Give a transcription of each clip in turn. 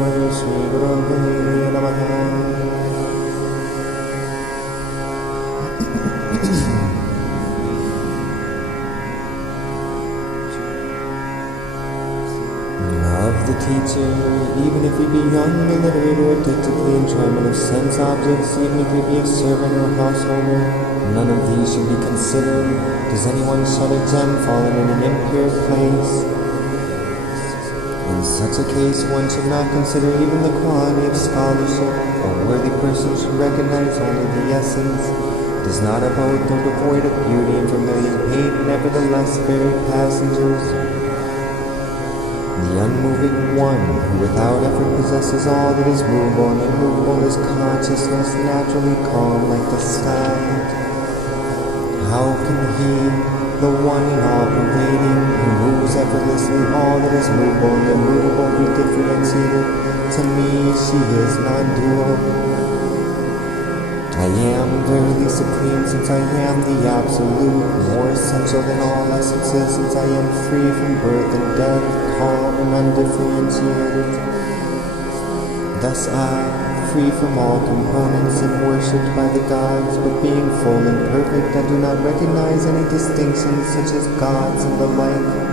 Tasmai Shri Gurave Namaha. The teacher, even if he be young, illiterate, or addicted to the enjoyment of sense objects, even if he be a servant or householder, none of these should be considered. Does anyone shed a gem fallen in an impure place? In such a case, one should not consider even the quality of scholarship. A worthy person should recognize only the essence. It is not about or devoid of beauty and familiar paint, nevertheless very passengers. The unmoving one, who without effort possesses all that is movable and immovable, is consciousness, naturally calm like the sky. How can he, the one and all-pervading, who moves effortlessly all that is movable and immovable, be differentiated? To me, she is non-dual. I am verily supreme, since I am the absolute, more essential than all essences, since I am free from birth and death, calm and undifferentiated. Thus I, free from all components and worshipped by the gods, but being full and perfect, I do not recognize any distinctions such as gods and the like.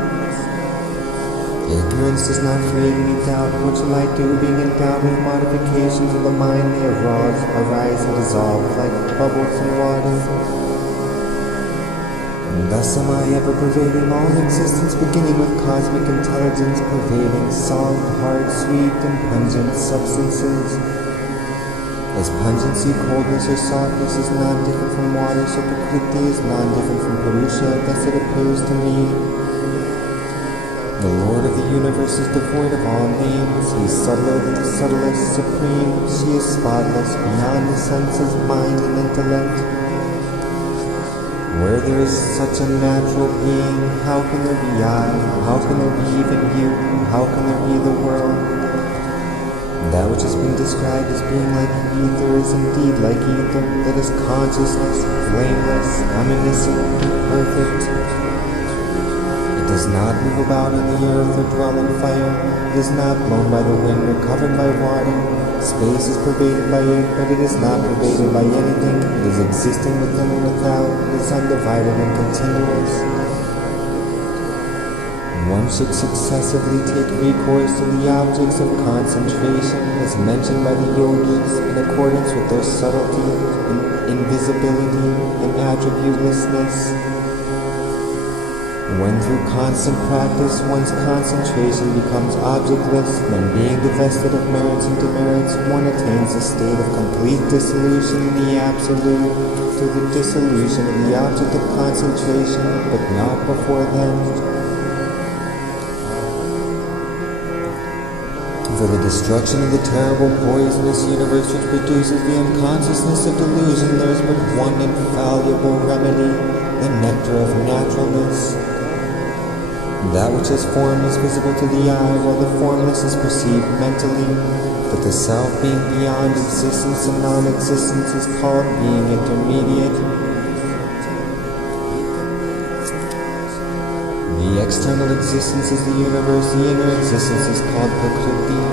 Ignorance does not create any doubt. What shall I do, being endowed with modifications of the mind may arise and dissolve like bubbles in water? And thus am I ever pervading all existence, beginning with cosmic intelligence, pervading soft, hard, sweet, and pungent substances. As pungency, coldness, or softness is not different from water, so Prakriti is not different from Purusha. Thus it appears to me. The Lord of the universe is devoid of all names. He is subtler than the subtlest, supreme. She is spotless, beyond the senses, mind, and intellect. Where there is such a natural being, how can there be I? How can there be even you? How can there be the world? That which has been described as being like ether is indeed like ether, that is consciousness, blameless, omniscient, and perfect. It does not move about on the earth or dwell in fire. It is not blown by the wind or covered by water. Space is pervaded by it, but it is not pervaded by anything. It is existing within and without. It is undivided and continuous. One should successively take recourse to the objects of concentration, as mentioned by the yogis, in accordance with their subtlety, invisibility, and attributelessness. When through constant practice one's concentration becomes objectless, then being divested of merits and demerits, one attains a state of complete dissolution in the absolute, through the dissolution of the object of concentration, but not before then. For the destruction of the terrible poisonous universe which produces the unconsciousness of delusion, there is but one infallible remedy, the nectar of naturalness. That which is form is visible to the eye, while the formless is perceived mentally, but the self being beyond existence and non-existence is called being intermediate. The external existence is the universe, the inner existence is called Prakriti.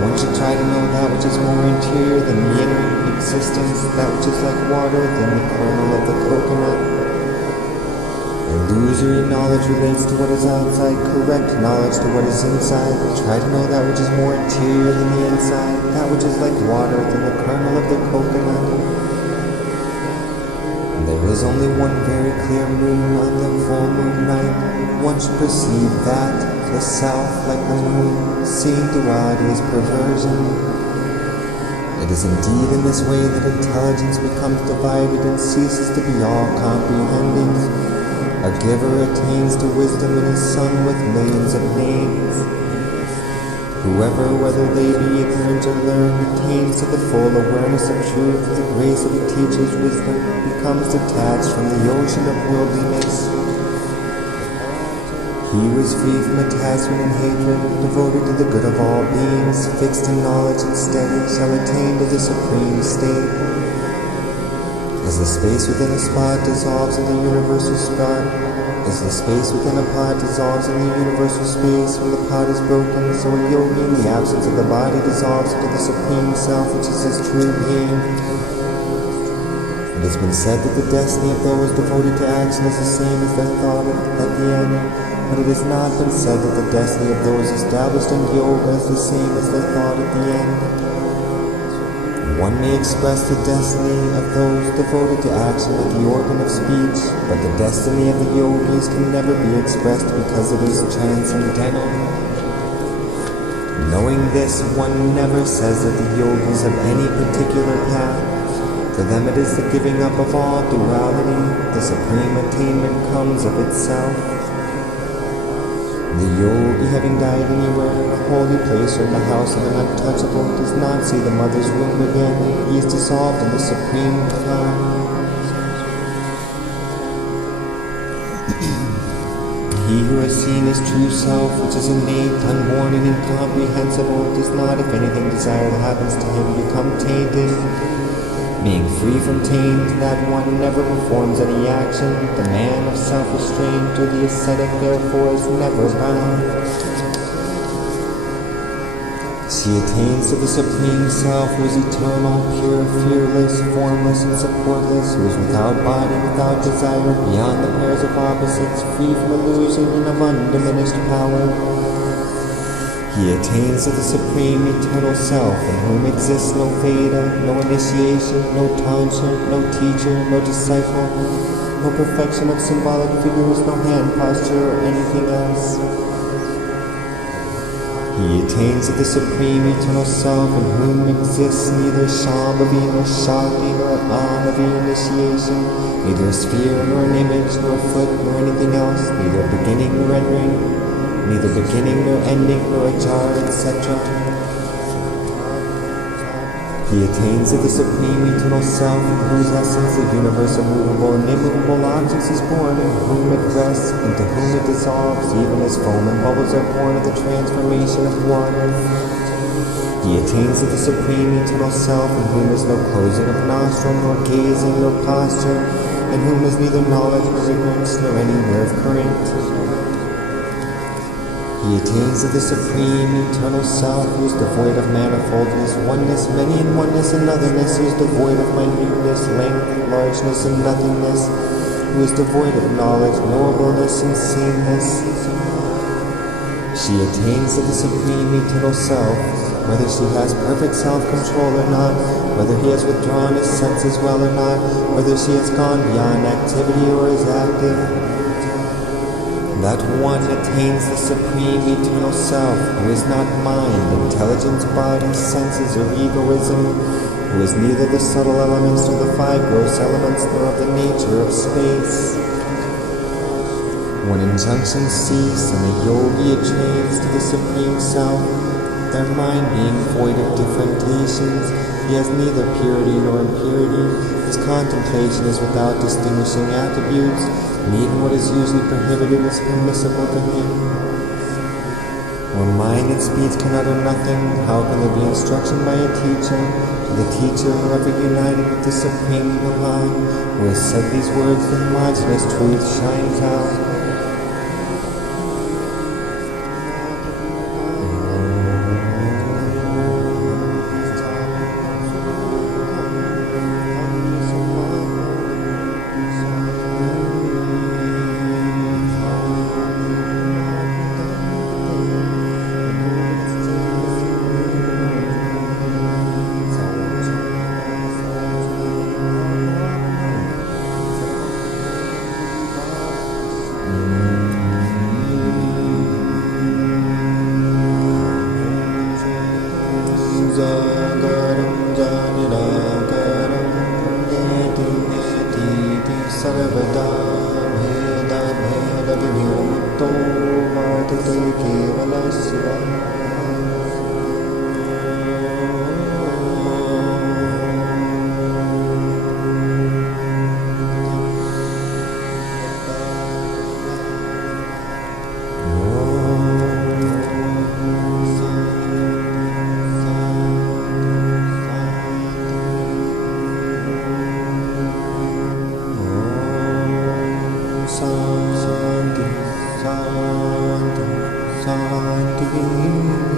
One should try to know that which is more interior than the inner existence, that which is like water than the kernel of the coconut. Illusory knowledge relates to what is outside, correct knowledge to what is inside. Try to know that which is more interior than the inside, that which is like water than the kernel of the coconut. There is only one very clear moon on the full moon night. One should perceive that, the self, like the moon, seeing duality is perversion. It is indeed in this way that intelligence becomes divided and ceases to be all-comprehending. A giver attains to wisdom and is sung with millions of names. Whoever, whether they be ignorant or learned, attains to the full awareness of truth, the grace of the teacher's wisdom becomes detached from the ocean of worldliness. He who is free from attachment and hatred, devoted to the good of all beings, fixed in knowledge and steady, shall attain to the supreme state. As the space within a spot dissolves in the universal spark, As the space within a pot dissolves in the universal space when the pot is broken, so a yogi in the absence of the body dissolves into the Supreme Self, which is his true being. It has been said that the destiny of those devoted to action is the same as their thought at the end, but it has not been said that the destiny of those established in yoga is the same as their thought at the end. One may express the destiny of those devoted to action with the organ of speech, but the destiny of the yogis can never be expressed because it is transcendental. Knowing this, one never says that the yogis have any particular path. For them it is the giving up of all duality. The supreme attainment comes of itself. The yogi, having died anywhere in a holy place or in the house of an untouchable, does not see the mother's womb again. He is dissolved in the supreme fire. He who has seen his true self, which is innate, unborn, and incomprehensible, does not, if anything desired happens to him, become tainted. Being free from taint, that one never performs any action. The man of self-restraint or the ascetic, therefore, is never bound. She attains to the Supreme Self, who is eternal, pure, fearless, formless, and supportless, who is without body, without desire, beyond the pairs of opposites, free from illusion, and of undiminished power. He attains to the Supreme Eternal Self, in whom exists no Veda, no initiation, no Tantra, no teacher, no disciple, no perfection of symbolic figures, no hand posture, or anything else. He attains to the Supreme Eternal Self, in whom exists neither Shambhavi, nor Shakti, nor Annavi initiation, neither a sphere, nor an image, nor a foot, nor anything else, neither a beginning nor ending, neither beginning nor ending, nor a jar, etc. He attains to the Supreme Eternal Self, in whose essence the universe of movable and immovable objects is born, in whom it rests, into whom it dissolves, even as foam and bubbles are born of the transformation of water. He attains to the Supreme Eternal Self, in whom is no closing of nostril, nor gazing, nor posture, in whom is neither knowledge nor ignorance, nor any nerve current. He attains to the Supreme Eternal Self, who is devoid of manifoldness, oneness, many in oneness and otherness, who is devoid of minuteness, length, largeness, and nothingness, who is devoid of knowledge, knowableness, and sameness. She attains to the Supreme Eternal Self, whether she has perfect self-control or not, whether he has withdrawn his senses well or not, whether she has gone beyond activity or is active. That one attains the Supreme Eternal Self, who is not mind, intelligence, body, senses, or egoism, who is neither the subtle elements nor the five gross elements, nor of the nature of space. When injunctions cease and the yogi attains to the Supreme Self, their mind being void of differentiations, he has neither purity nor impurity. His contemplation is without distinguishing attributes, and even what is usually prohibited is permissible to him. When mind and speech can utter nothing, how can there be instruction by a teacher? For the teacher, whoever united with the Supreme Baba, who has said these words, the matchless truth shines out. Sanksrit. to gain.